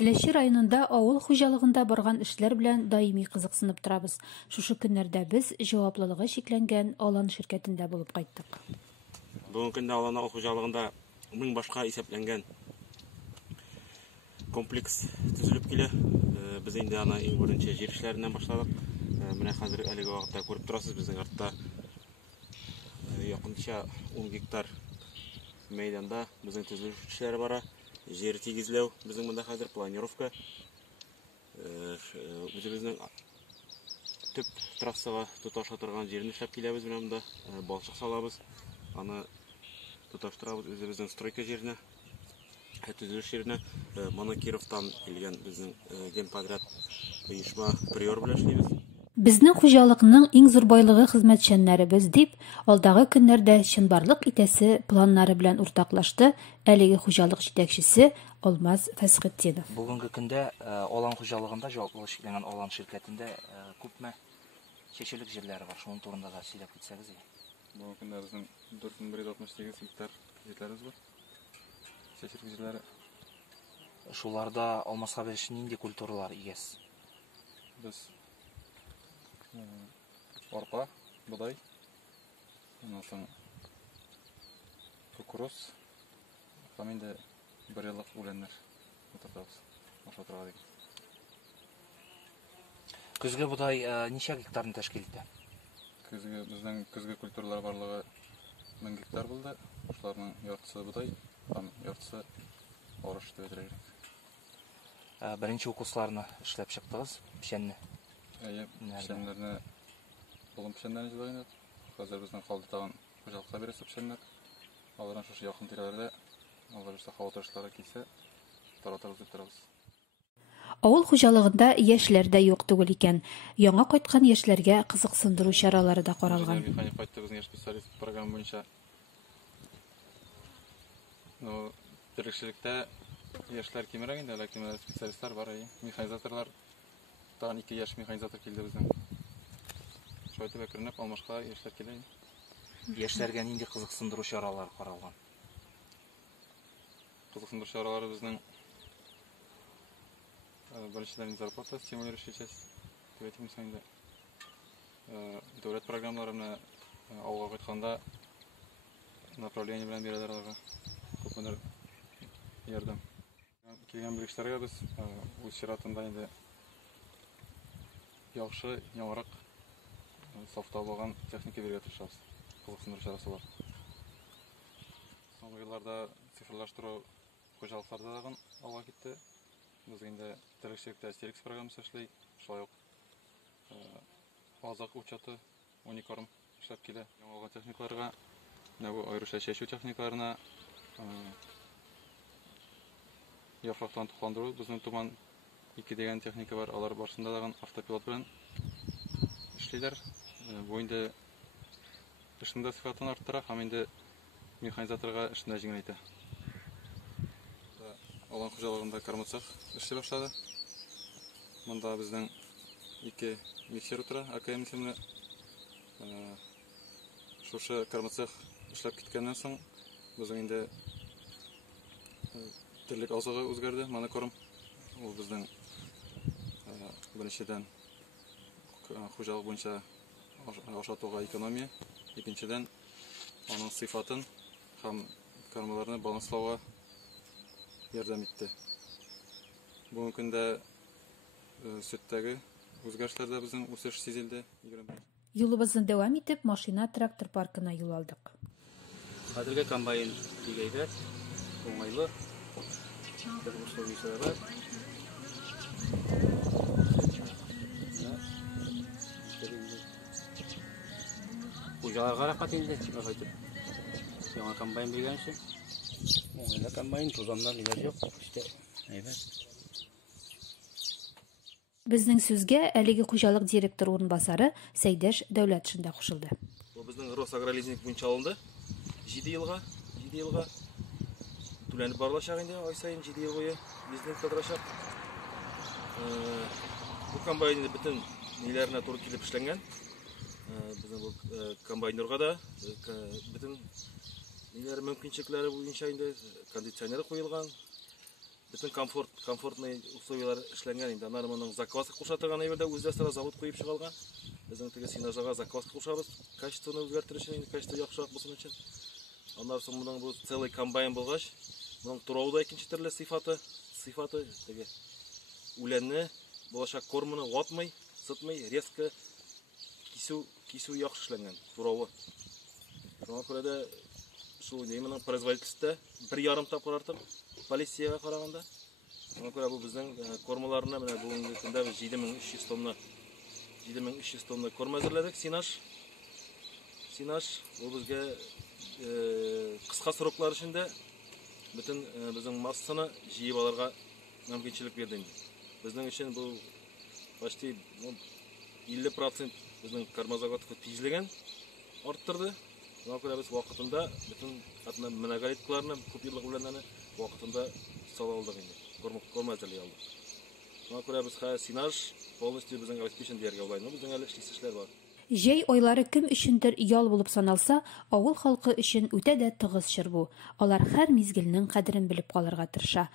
Теләче районында авыл хуҗалыгында барган эшләр белән даими кызыксынып торабыз. Шушы көннәрдә без җаваплылыгы шикләнгән Алан ширкәтендә булып кайттык. Бүгенге көндә Алан авыл хуҗалыгында 1000 башка исәпләнгән комплекс төзелеп килә. Без инде аны иң беренче җир эшләреннән башладык. Менә хәзер әлеге вакытта күреп торасыз, безнең артта якынча 10 гектар мәйданда безнең төзелеш эшләре бара. Жер тигезләү, безнең монда хәзер планировка. Үзебезнең төп трассага тоташа торган җирне эшләп киләбез, менә монда балчык салабыз. Аны тоташтырабыз үзебезнең стройка җиренә. Төзелеш җиренә. Моны Кировтан килгән безнең генподряд оешма приор белән эшлибез. Безнең хуҗалыкның иң зур байлыгы хезмәтчәннәребез дип, алдагы көннәрдә чынбарлык итәсе планнары белән уртаклашты әлеге хуҗалык җитәкчесе Алмаз Фәсхетдинов. Бүгенге көндә Алан хуҗалыгында җаваплылык шикләнгән Алан ширкәтендә күпме чәчелек җирләре бар. Шуның турында да сөйләп китсәгез. Бүгенге көндә безнең 4168 гектар җирләребез бар. Чәчелек җирләре. Шуларда алмаска беш нинди культуралар игез? Без арпа, бодай, ondan sonra kukурuz, һәм инде бер еллык үләннәр утыртабыз. Аша торга дигән. Көзге бодай ничә гектарны тәшкил итә? Көзге безнең көзге культуралар барлыгы 1000 гектар булды. Шуларның яртысы бодай, һәм яртысы арыш дип әйтелә. Беренче укусларны эшләп чыктыгыз, печәнне. Печәннәрне булым печәннәрне җибәргән. Хәзер безнең калды тагын хуҗалыкка бирәсе печәннәр. Алардан шушы якын тирәләрдә алар үсә хава ташлары килсә, таратырбыз дип торабыз. Авыл хуҗалыгында яшьләр дә юк түгел икән. Яңа кайткан яшьләргә кызыксындыру чаралары да каралган. Механик кайтты безнең яшь специалист программа буенча. Терлекчелектә яшьләр кимерәк инде, ләкин специалистлар бар. Механизаторлар тагын 2 яшь механизатор килде безнең. Шулай итеп әкренләп алмашка яшьләр килә. Яшьләргә нинди кызыксындыру чаралары каралган? Кызыксындыру чаралары безнең беренчедән зарплата стимулирующая часть. Тәвәккәл инде. Дәүләт программаларына авылга кайтканда направление белән бирәләр аларга. Күпмедер ярдәм. Килгән белгечләргә без үз чиратында инде яхшы, яңарак сафта булган техника бирергә тырышабыз. Кызыксындыру чарасы бар. Соңгы елларда цифрлаштыру хуҗалыкларда да алга китте. Без инде терлекчелектә Asterix программасы эшләй. Шулай ук азык учеты уникорм эшләп килә. Яңа техникаларга, менә бу аеруча чәчү техникаларына яфрактан тукландыру безнең туман 2 дигән техника бар. Алар барысында да автопилот белән эшлиләр. Бу инде эшнең сыйфатын арттыра һәм инде механизаторга эшне җиңеләйтә. Алан хуҗалыгында кормоцех эшли башлады. Монда безнең 2 миксер утыра, АКМ исемле. Шушы кормоцех эшләп киткәннән соң безнең инде терлек азыгы үзгәрде, монокорм. Ул безнең беренчедән хуҗалык буенча ашатуга экономия, икенчедән аның сыйфатын һәм кормаларны баланслауга ярдәм итте. Бүгенге көндә сөттәге үзгәрешләрдә безнең үсеш сизелде. Юлыбызны дәвам итеп, машина трактор паркына юл алдык. Хәзерге комбайн дигәйдә, уңайлы. Хуҗаларга рәхәт инде, кайтып. Яңа комбайн биргәнче. Уңайлы комбайн, тузаннар ниләр юк, işte әйбәт. Безнең сүзгә әлеге хуҗалык директоры урынбасары Сәйдәш Дәүләтшин дә кушылды. Бу безнең Росагролизинг буенча алынды. 7 елга түләнеп барылачак инде, ай сайын 7 ел буе бизнес тотырачак. Бу комбайн бөтен ниләренә туры килеп эшләнгән. Безнең бу комбайнерга да бөтен ниләр мөмкинчекләре буенча инде кондиционер куелган. Bütün комфортный условиялар эшләнгән инде. Аннары моның закваска куша торган әйбердә үзләр сара завод куеп чыгалган. Безнең теге синажага закваска кушабыз. Качествоны үзгәртер өчен, качество яхшырак булсын өчен. Аннары соң моның бу целый комбайн булгач, моның турау да икенче төрле сыйфаты теге үләнне, булачак корманы ватмый, сытмый, резко кисү яхшы эшләнгән турауы. Шуңа күрә дә шул неманың производительстве 1,5 тапкыр артык Полициягә караганда. Шуңа күрә бу безнең кормаларны менә бүгенге көндә 7300 тонна корм әзерләдек. Синаж бу безгә кыска сроклар эчендә бөтен безнең массаны җыеп алырга мөмкинчелек бирде. Безнең өчен бу почти 50% безнең кормозаводка тизлеген арттырды. Шуңа күрә без вакытында бөтен хатны моноголиткаларны, күп еллык үләннәрне вакытында сала алдык инде. Корм әзерләй алдык. Шуңа күрә без синаж полностью безнең обеспечен дияргә була. Безнең әле эшләр бар. Җәй айлары кем өчендер ял булып саналса, авыл халкы өчен үтә дә тыгыз чор бу. Алар һәр мизгелнең кадерен белеп калырга тырыша.